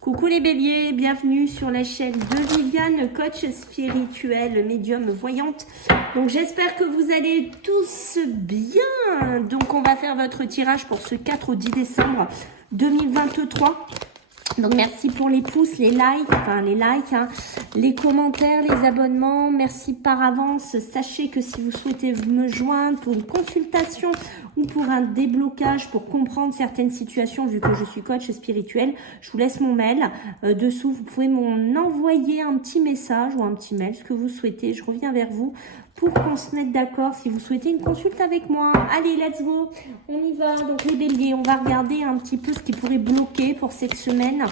Coucou les béliers, bienvenue sur la chaîne de Viviane, coach spirituel, médium, voyante. Donc j'espère que vous allez tous bien. Donc on va faire votre tirage pour ce 4 au 10 décembre 2023. Donc merci pour les pouces, les likes, les commentaires, les abonnements. Merci par avance. Sachez que si vous souhaitez me joindre pour une consultation ou pour un déblocage, pour comprendre certaines situations, vu que je suis coach spirituel, je vous laisse mon mail. Dessous, vous pouvez m'envoyer un petit message ou un petit mail, ce que vous souhaitez. Je reviens vers vous pour qu'on se mette d'accord si vous souhaitez une consulte avec moi. Allez, let's go, on y va. Donc les béliers, on va regarder un petit peu ce qui pourrait bloquer pour cette semaine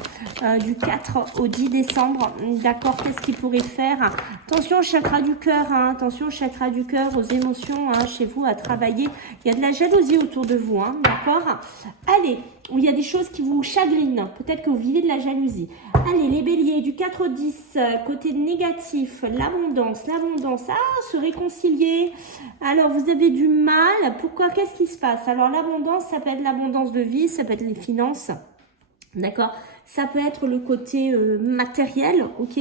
du 4 au 10 décembre. D'accord, qu'est-ce qu'il pourrait faire? Attention au chakra du cœur, hein. Attention au chakra du cœur, aux émotions, hein, chez vous, à travailler. Il y a de la jalousie autour de vous, hein, d'accord? Allez, il y a des choses qui vous chagrinent. Peut-être que vous vivez de la jalousie. Allez, les béliers, du 4 au 10, côté négatif, l'abondance. Se réconcilier. Alors, vous avez du mal. Pourquoi? Qu'est-ce qui se passe? Alors, l'abondance, ça peut être l'abondance de vie, ça peut être les finances. D'accord? Ça peut être le côté matériel, ok?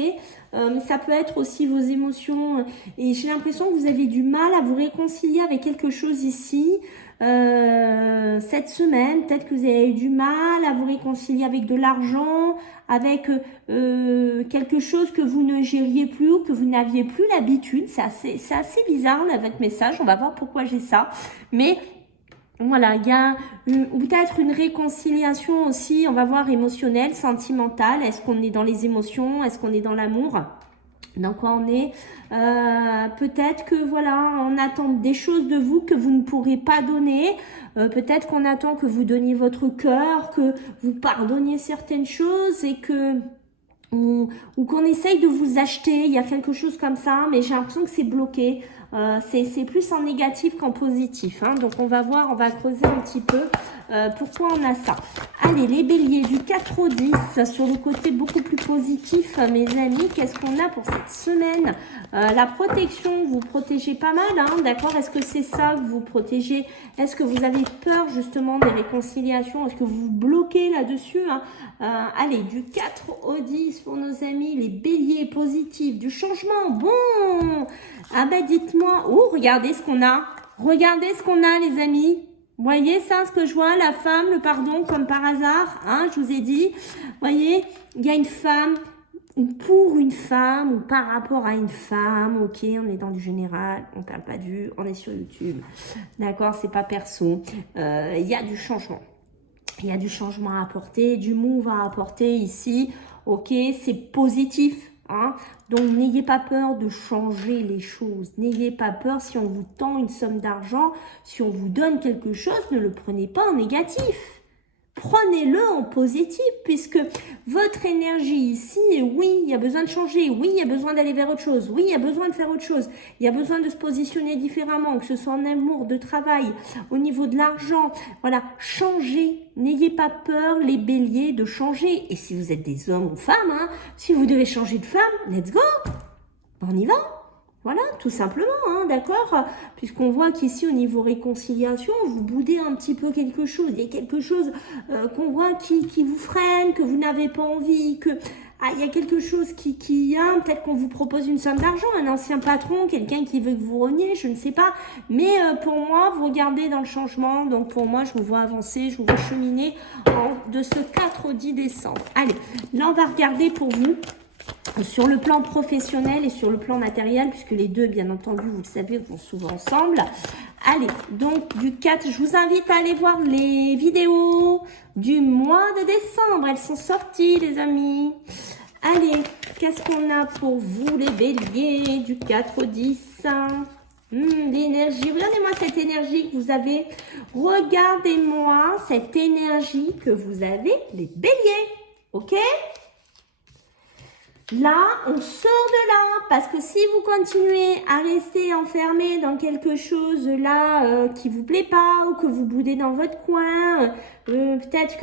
Mais ça peut être aussi vos émotions. Et j'ai l'impression que vous avez du mal à vous réconcilier avec quelque chose ici. Cette semaine, peut-être que vous avez eu du mal à vous réconcilier avec de l'argent, avec quelque chose que vous ne gériez plus ou que vous n'aviez plus l'habitude. C'est assez bizarre là, votre message. On va voir pourquoi j'ai ça. Mais voilà, il y a peut-être une réconciliation aussi, on va voir émotionnelle, sentimentale. Est-ce qu'on est dans les émotions? Est-ce qu'on est dans l'amour? Dans quoi on est? Peut-être que voilà, on attend des choses de vous que vous ne pourrez pas donner. Peut-être qu'on attend que vous donniez votre cœur, que vous pardonniez certaines choses et que ou qu'on essaye de vous acheter. Il y a quelque chose comme ça, mais j'ai l'impression que c'est bloqué. C'est plus en négatif qu'en positif, hein. Donc on va voir, on va creuser un petit peu pourquoi on a ça. Allez, les béliers, du 4 au 10, sur le côté beaucoup plus positif, mes amis, qu'est-ce qu'on a pour cette semaine? La protection, vous protégez pas mal, hein, d'accord? Est-ce que c'est ça que vous protégez? Est-ce que vous avez peur justement des réconciliations? Est-ce que vous vous bloquez là-dessus, hein? Allez, du 4 au 10 pour nos amis, les béliers positifs, du changement, bon. Ah ben dites-moi, oh regardez ce qu'on a, les amis. Voyez ça, ce que je vois, la femme, le pardon, comme par hasard, hein, je vous ai dit. Voyez, il y a une femme, ou pour une femme, ou par rapport à une femme, ok, on est dans du général, on parle pas du, on est sur YouTube, d'accord, c'est pas perso. Il y a du changement. Il y a du changement à apporter, du move à apporter ici, ok, c'est positif. Hein? Donc n'ayez pas peur de changer les choses, n'ayez pas peur si on vous tend une somme d'argent, si on vous donne quelque chose, ne le prenez pas en négatif, prenez-le en positif, puisque votre énergie ici, oui, il y a besoin de changer, oui, il y a besoin d'aller vers autre chose, oui, il y a besoin de faire autre chose, il y a besoin de se positionner différemment, que ce soit en amour, de travail, au niveau de l'argent, voilà, changez, n'ayez pas peur, les béliers, de changer. Et si vous êtes des hommes ou femmes, hein, si vous devez changer de femme, let's go, on y va. Voilà, tout simplement, hein, d'accord? Puisqu'on voit qu'ici, au niveau réconciliation, vous boudez un petit peu quelque chose. Il y a quelque chose qu'on voit qui vous freine, que vous n'avez pas envie, que... Ah, il y a quelque chose qui hein, peut-être qu'on vous propose une somme d'argent, un ancien patron, quelqu'un qui veut que vous reniez, je ne sais pas. Mais pour moi, vous regardez dans le changement. Donc pour moi, je vous vois avancer, je vous vois cheminer de ce 4 au 10 décembre. Allez, là, on va regarder pour vous. Sur le plan professionnel et sur le plan matériel, puisque les deux, bien entendu, vous le savez, vont souvent ensemble. Allez, donc du 4, je vous invite à aller voir les vidéos du mois de décembre. Elles sont sorties, les amis. Allez, qu'est-ce qu'on a pour vous, les béliers, du 4 au 10 l'énergie, regardez-moi cette énergie que vous avez. Regardez-moi cette énergie que vous avez, les béliers. Ok ? Là, on sort de là, parce que si vous continuez à rester enfermé dans quelque chose là qui vous plaît pas, ou que vous boudez dans votre coin, peut-être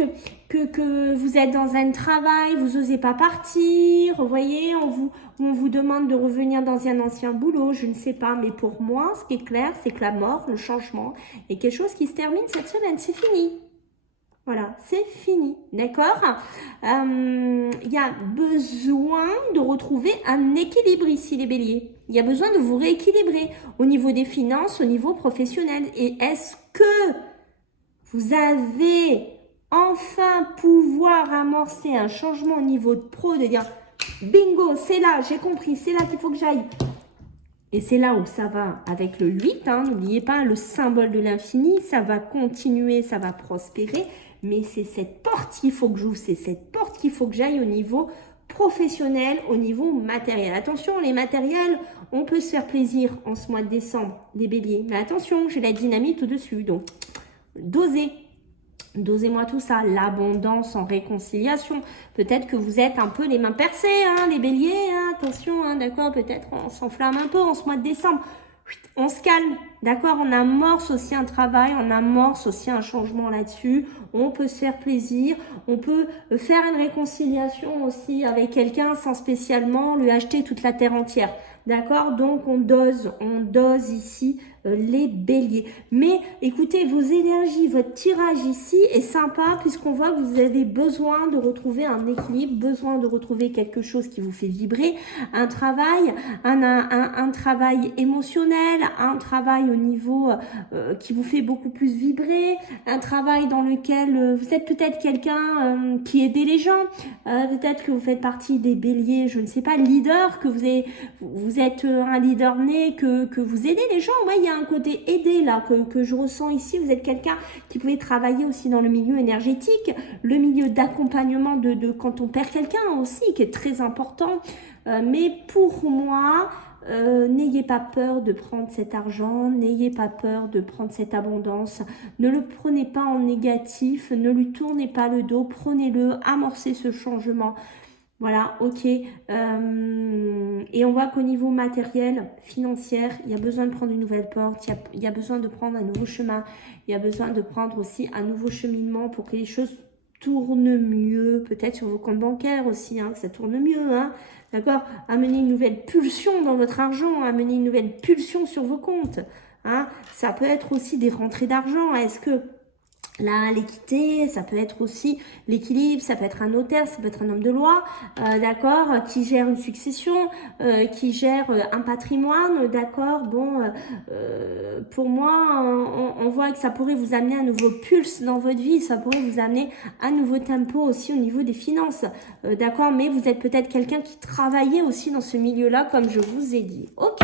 que vous êtes dans un travail, vous n'osez pas partir, vous voyez, on vous demande de revenir dans un ancien boulot, je ne sais pas, mais pour moi, ce qui est clair, c'est que la mort, le changement, est quelque chose qui se termine cette semaine, c'est fini. Voilà, c'est fini, d'accord? Il y a besoin de retrouver un équilibre ici, les béliers. Il y a besoin de vous rééquilibrer au niveau des finances, au niveau professionnel. Et est-ce que vous avez enfin pouvoir amorcer un changement au niveau de pro, de dire bingo, c'est là, j'ai compris, c'est là qu'il faut que j'aille. Et c'est là où ça va avec le 8, hein, n'oubliez pas, le symbole de l'infini, ça va continuer, ça va prospérer, mais c'est cette porte qu'il faut que j'ouvre, c'est cette porte qu'il faut que j'aille au niveau professionnel, au niveau matériel. Attention, les matériels, on peut se faire plaisir en ce mois de décembre, les béliers, mais attention, j'ai la dynamite au-dessus, donc dosez. Dosez-moi tout ça, l'abondance en réconciliation. Peut-être que vous êtes un peu les mains percées, hein, les béliers, hein, attention, hein, d'accord, peut-être on s'enflamme un peu en ce mois de décembre. On se calme, d'accord, on amorce aussi un travail, on amorce aussi un changement là-dessus. On peut se faire plaisir, on peut faire une réconciliation aussi avec quelqu'un sans spécialement lui acheter toute la terre entière. D'accord, donc on dose ici les béliers. Mais écoutez, vos énergies, votre tirage ici est sympa puisqu'on voit que vous avez besoin de retrouver un équilibre, besoin de retrouver quelque chose qui vous fait vibrer, un travail, un travail émotionnel, un travail au niveau qui vous fait beaucoup plus vibrer, un travail dans lequel vous êtes peut-être quelqu'un qui aide les gens, peut-être que vous faites partie des béliers, je ne sais pas, leader, que vous êtes un leader né, que vous aidez les gens. Ouais, il y a un côté aidé là que je ressens ici. Vous êtes quelqu'un qui pouvait travailler aussi dans le milieu énergétique, le milieu d'accompagnement de quand on perd quelqu'un aussi, qui est très important. Mais pour moi, n'ayez pas peur de prendre cet argent, n'ayez pas peur de prendre cette abondance, ne le prenez pas en négatif, ne lui tournez pas le dos, prenez-le, amorcez ce changement. Voilà, ok. Et on voit qu'au niveau matériel, financier, il y a besoin de prendre une nouvelle porte, il y a besoin de prendre un nouveau chemin, il y a besoin de prendre aussi un nouveau cheminement pour que les choses tournent mieux, peut-être sur vos comptes bancaires aussi, hein, que ça tourne mieux, hein, d'accord? Amener une nouvelle pulsion dans votre argent, amener une nouvelle pulsion sur vos comptes, hein. Ça peut être aussi des rentrées d'argent. Est-ce que là, l'équité, ça peut être aussi l'équilibre, ça peut être un notaire, ça peut être un homme de loi, d'accord, qui gère une succession, qui gère un patrimoine, d'accord. Bon, pour moi, on voit que ça pourrait vous amener un nouveau pulse dans votre vie, ça pourrait vous amener un nouveau tempo aussi au niveau des finances, d'accord. Mais vous êtes peut-être quelqu'un qui travaillait aussi dans ce milieu-là, comme je vous ai dit. Ok.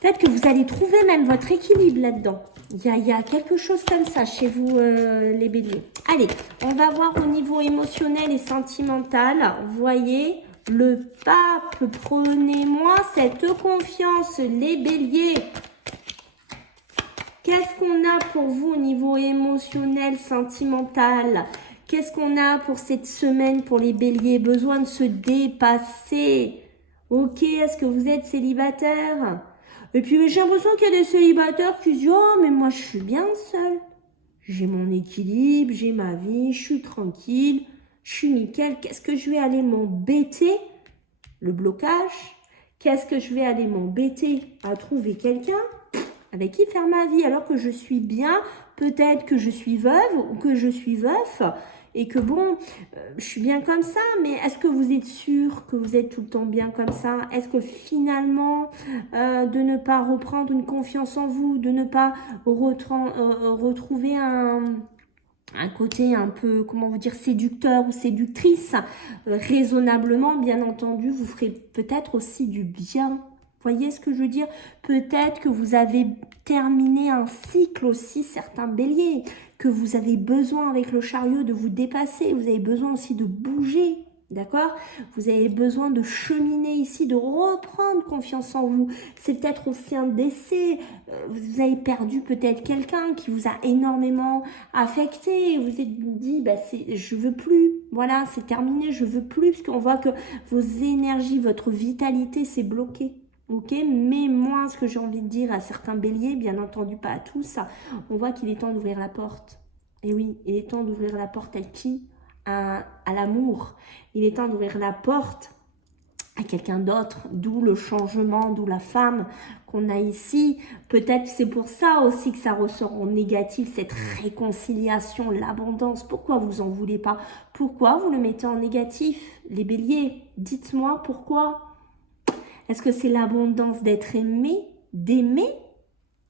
Peut-être que vous allez trouver même votre équilibre là-dedans. Il y a quelque chose comme ça chez vous, les béliers. Allez, on va voir au niveau émotionnel et sentimental. Vous voyez, le pape, prenez-moi cette confiance, les béliers. Qu'est-ce qu'on a pour vous au niveau émotionnel, sentimental? Qu'est-ce qu'on a pour cette semaine pour les béliers? Besoin de se dépasser. Ok, est-ce que vous êtes célibataire? Et puis j'ai l'impression qu'il y a des célibataires qui se disent « Oh, mais moi je suis bien seule. J'ai mon équilibre, j'ai ma vie, je suis tranquille, je suis nickel. Qu'est-ce que je vais aller m'embêter? Le blocage. Qu'est-ce que je vais aller m'embêter à trouver quelqu'un avec qui faire ma vie alors que je suis bien? Peut-être que je suis veuve ou que je suis veuf. Et que bon, je suis bien comme ça, mais est-ce que vous êtes sûr que vous êtes tout le temps bien comme ça? Est-ce que finalement, de ne pas reprendre une confiance en vous, de ne pas retrouver un côté un peu, comment vous dire, séducteur ou séductrice, raisonnablement, bien entendu, vous ferez peut-être aussi du bien. Voyez ce que je veux dire? Peut-être que vous avez terminé un cycle aussi, certains béliers, que vous avez besoin avec le chariot de vous dépasser, vous avez besoin aussi de bouger, d'accord? Vous avez besoin de cheminer ici, de reprendre confiance en vous. C'est peut-être aussi un décès, vous avez perdu peut-être quelqu'un qui vous a énormément affecté, vous vous êtes dit, bah, je veux plus, voilà, c'est terminé, je veux plus, parce qu'on voit que vos énergies, votre vitalité s'est bloquée. Ok, mais moi, ce que j'ai envie de dire à certains béliers, bien entendu pas à tous, on voit qu'il est temps d'ouvrir la porte. Et oui, il est temps d'ouvrir la porte à qui? À l'amour. Il est temps d'ouvrir la porte à quelqu'un d'autre, d'où le changement, d'où la femme qu'on a ici. Peut-être c'est pour ça aussi que ça ressort en négatif, cette réconciliation, l'abondance. Pourquoi vous en voulez pas? Pourquoi vous le mettez en négatif? Les béliers, dites-moi pourquoi. Est-ce que c'est l'abondance d'être aimé, d'aimer,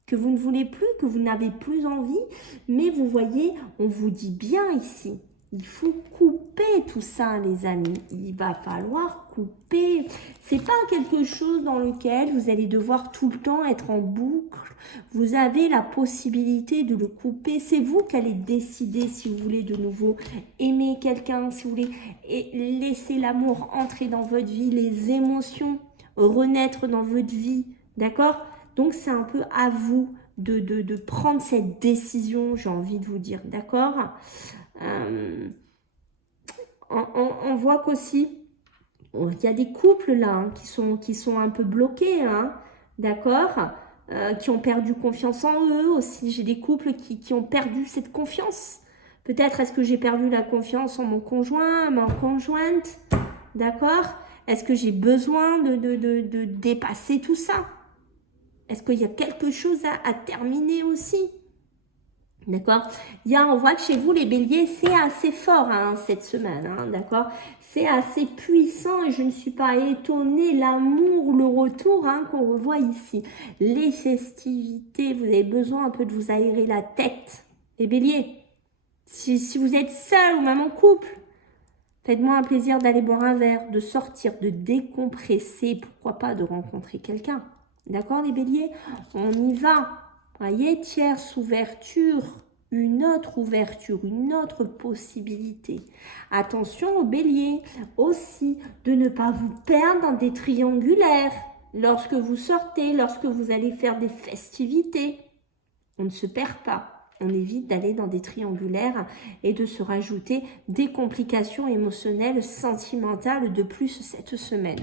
que vous ne voulez plus, que vous n'avez plus envie? Mais vous voyez, on vous dit bien ici, il faut couper tout ça, les amis. Il va falloir couper. C'est pas quelque chose dans lequel vous allez devoir tout le temps être en boucle. Vous avez la possibilité de le couper. C'est vous qui allez décider si vous voulez de nouveau aimer quelqu'un, si vous voulez laisser l'amour entrer dans votre vie, les émotions renaître dans votre vie. D'accord? Donc, c'est un peu à vous de prendre cette décision, j'ai envie de vous dire. D'accord? On voit qu'aussi, il y a des couples là hein, qui sont un peu bloqués, hein, d'accord, qui ont perdu confiance en eux aussi. J'ai des couples qui ont perdu cette confiance. Peut-être est-ce que j'ai perdu la confiance en mon conjoint, ma conjointe, d'accord? Est-ce que j'ai besoin de dépasser tout ça? Est-ce qu'il y a quelque chose à terminer aussi? D'accord? On voit que chez vous, les béliers, c'est assez fort hein, cette semaine, hein, d'accord? C'est assez puissant et je ne suis pas étonnée. L'amour, le retour hein, qu'on revoit ici. Les festivités, vous avez besoin un peu de vous aérer la tête. Les béliers, si vous êtes seul ou même en couple, faites-moi un plaisir d'aller boire un verre, de sortir, de décompresser, pourquoi pas de rencontrer quelqu'un. D'accord les béliers? On y va. Voyez, tierce ouverture, une autre ouverture, une autre possibilité. Attention aux béliers aussi, de ne pas vous perdre dans des triangulaires. Lorsque vous sortez, lorsque vous allez faire des festivités, on ne se perd pas. On évite d'aller dans des triangulaires et de se rajouter des complications émotionnelles, sentimentales de plus cette semaine.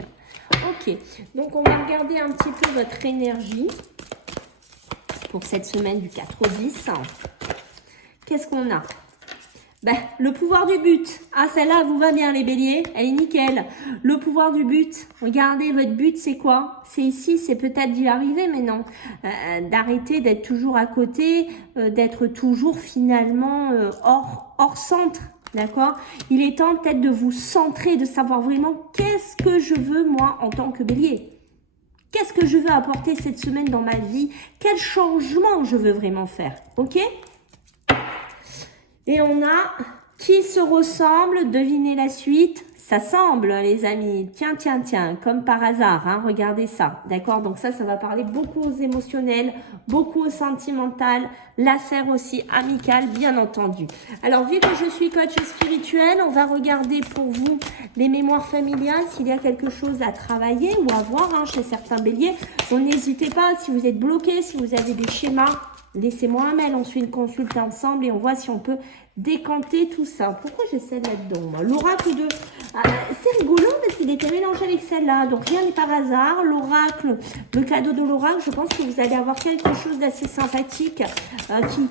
Ok, donc on va regarder un petit peu votre énergie pour cette semaine du 4 au 10. Qu'est-ce qu'on a? Le pouvoir du but. Ah, celle-là, vous va bien les béliers. Elle est nickel. Le pouvoir du but. Regardez, votre but, c'est quoi? C'est ici, c'est peut-être d'y arriver, mais non. D'arrêter d'être toujours à côté, d'être toujours finalement hors centre. D'accord? Il est temps peut-être de vous centrer, de savoir vraiment qu'est-ce que je veux, moi, en tant que bélier. Qu'est-ce que je veux apporter cette semaine dans ma vie? Quel changement je veux vraiment faire? Ok? Et on a qui se ressemble, devinez la suite, ça semble les amis, tiens, comme par hasard, hein, regardez ça, d'accord? Donc ça va parler beaucoup aux émotionnels, beaucoup aux sentimentales, la sphère aussi amicale, bien entendu. Alors vu que je suis coach spirituel, on va regarder pour vous les mémoires familiales, s'il y a quelque chose à travailler ou à voir hein, chez certains béliers. Donc n'hésitez pas, si vous êtes bloqué, si vous avez des schémas, laissez-moi un mail, on suit une consulte ensemble et on voit si on peut décanter tout ça. Pourquoi j'ai celle là-dedans? L'oracle de... c'est rigolo parce qu'il était mélangé avec celle-là. Donc rien n'est par hasard. L'oracle, le cadeau de l'oracle, je pense que vous allez avoir quelque chose d'assez sympathique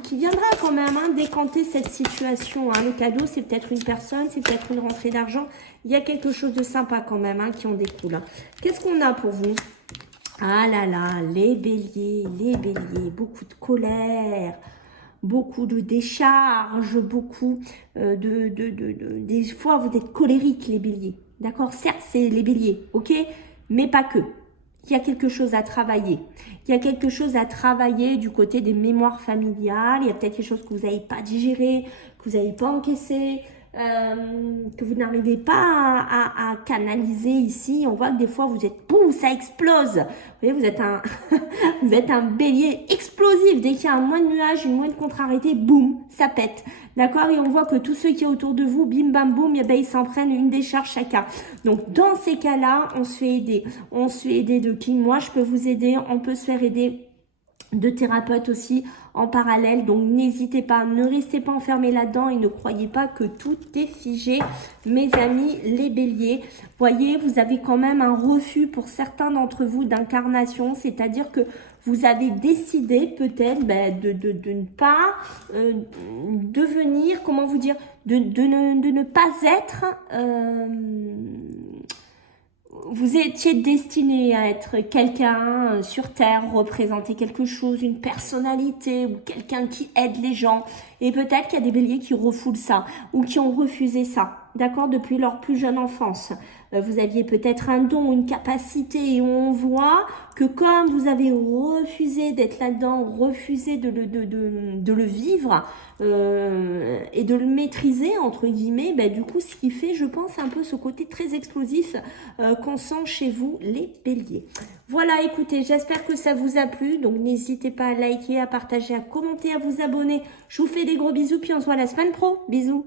qui viendra quand même hein, décanter cette situation. Hein. Le cadeau, c'est peut-être une personne, c'est peut-être une rentrée d'argent. Il y a quelque chose de sympa quand même hein, qui en découle. Hein. Qu'est-ce qu'on a pour vous? Ah là là, les béliers, beaucoup de colère, beaucoup de décharge, beaucoup des fois vous êtes colériques les béliers, d'accord? Certes c'est les béliers, ok? Mais pas que. Il y a quelque chose à travailler. Il y a quelque chose à travailler du côté des mémoires familiales. Il y a peut-être quelque chose que vous n'avez pas digéré, que vous n'avez pas encaissé. Que vous n'arrivez pas à canaliser ici. On voit que des fois vous êtes, boum, ça explose. Vous voyez, vous êtes un, vous êtes un bélier explosif. Dès qu'il y a un moins de nuages, une moins de contrariété, boum, ça pète. D'accord? Et on voit que tous ceux qui sont autour de vous, bim, bam, boum, eh ben, ils s'en prennent une décharge chacun. Donc, dans ces cas-là, on se fait aider. On se fait aider de qui? Moi, je peux vous aider. On peut se faire aider de thérapeutes aussi en parallèle, donc n'hésitez pas, ne restez pas enfermés là-dedans et ne croyez pas que tout est figé, mes amis les béliers. Voyez, vous avez quand même un refus pour certains d'entre vous d'incarnation, c'est-à-dire que vous avez décidé peut-être de ne pas devenir, comment vous dire, de ne pas être vous étiez destiné à être quelqu'un sur Terre, représenter quelque chose, une personnalité ou quelqu'un qui aide les gens. Et peut-être qu'il y a des béliers qui refoulent ça ou qui ont refusé ça, d'accord, depuis leur plus jeune enfance. Vous aviez peut-être un don, une capacité et on voit que comme vous avez refusé d'être là-dedans, refusé de le vivre et de le maîtriser, entre guillemets, ben, du coup, ce qui fait, je pense, un peu ce côté très explosif qu'on sent chez vous, les béliers. Voilà, écoutez, j'espère que ça vous a plu. Donc, n'hésitez pas à liker, à partager, à commenter, à vous abonner. Je vous fais des gros bisous, puis on se voit la semaine pro. Bisous.